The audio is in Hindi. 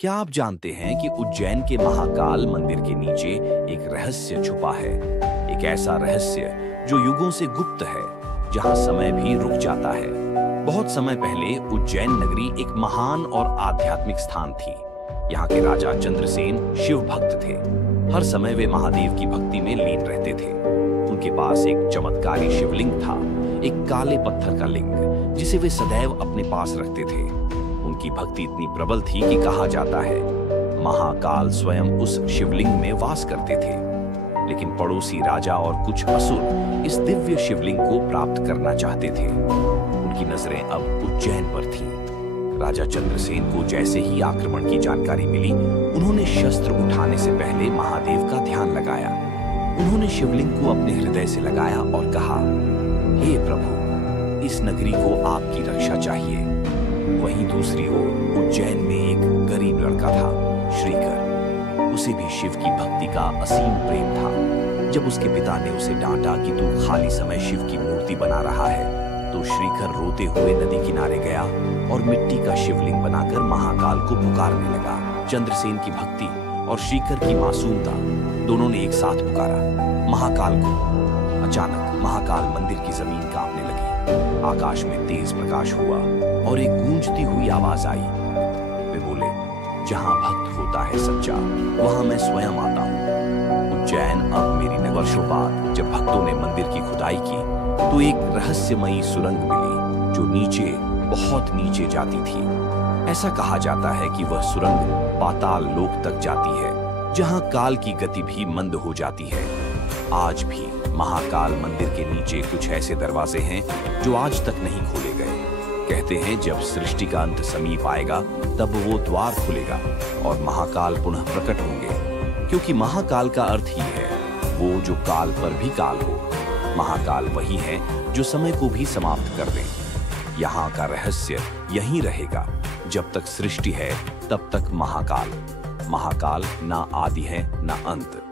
क्या आप जानते हैं कि उज्जैन के महाकाल मंदिर के नीचे एक रहस्य छुपा है? एक ऐसा रहस्य जो युगों से गुप्त है, जहां समय भी रुक जाता है। बहुत समय पहले उज्जैन नगरी एक महान और आध्यात्मिक स्थान थी। यहाँ के राजा चंद्रसेन शिव भक्त थे। हर समय वे महादेव की भक्ति में लीन रहते थे। उनके पास एक चमत्कारी शिवलिंग था, एक काले पत्थर का लिंग, जिसे वे सदैव अपने पास रखते थे। उनकी भक्ति इतनी प्रबल थी कि कहा जाता है महाकाल स्वयं उस शिवलिंग में वास करते थे। लेकिन पड़ोसी राजा और कुछ असुर इस दिव्य शिवलिंग को प्राप्त करना चाहते थे। उनकी नजरें अब उज्जैन पर थीं। राजा चंद्रसेन को जैसे ही आक्रमण की जानकारी मिली, उन्होंने शस्त्र उठाने से पहले महादेव का ध्यान लगाया। उन्होंने शिवलिंग को अपने हृदय से लगाया और कहा, हे प्रभु, इस नगरी को आपकी रक्षा चाहिए। वहीं दूसरी ओर उज्जैन में एक गरीब लड़का था, श्रीकर। उसे भी शिव की भक्ति का असीम प्रेम था। जब उसके पिता ने उसे डांटा कि तू खाली समय शिव की मूर्ति बना रहा है, तो श्रीकर रोते हुए नदी किनारे गया और मिट्टी का शिवलिंग बनाकर महाकाल को पुकारने लगा। चंद्रसेन की भक्ति और श्रीकर की मासूमता दोनों ने एक साथ पुकारा महाकाल को। अचानक महाकाल मंदिर की जमीन कांपने लगी। आकाश में तेज प्रकाश हुआ और एक गूंजती हुई आवाज आई। वे बोले, जहां भक्त होता है सच्चा, वहां मैं स्वयं आता हूं। उज्जैन अब मेरी नगरी। वर्षों बाद जब भक्तों ने मंदिर की खुदाई की, तो एक रहस्यमयी सुरंग मिली जो नीचे, बहुत नीचे जाती थी। ऐसा कहा जाता है कि वह सुरंग पाताल लोक तक जाती है, जहां काल की गति भी मंद हो जाती है। आज भी महाकाल मंदिर के नीचे कुछ ऐसे दरवाजे हैं जो आज तक नहीं खोले गए। कहते हैं जब सृष्टि का अंत समीप आएगा, तब वो द्वार खुलेगा और महाकाल पुनः प्रकट होंगे। क्योंकि महाकाल का अर्थ ही है वो जो काल पर भी काल हो। महाकाल वही है जो समय को भी समाप्त कर दे। यहाँ का रहस्य यहीं रहेगा। जब तक सृष्टि है, तब तक महाकाल। महाकाल ना आदि है ना अंत।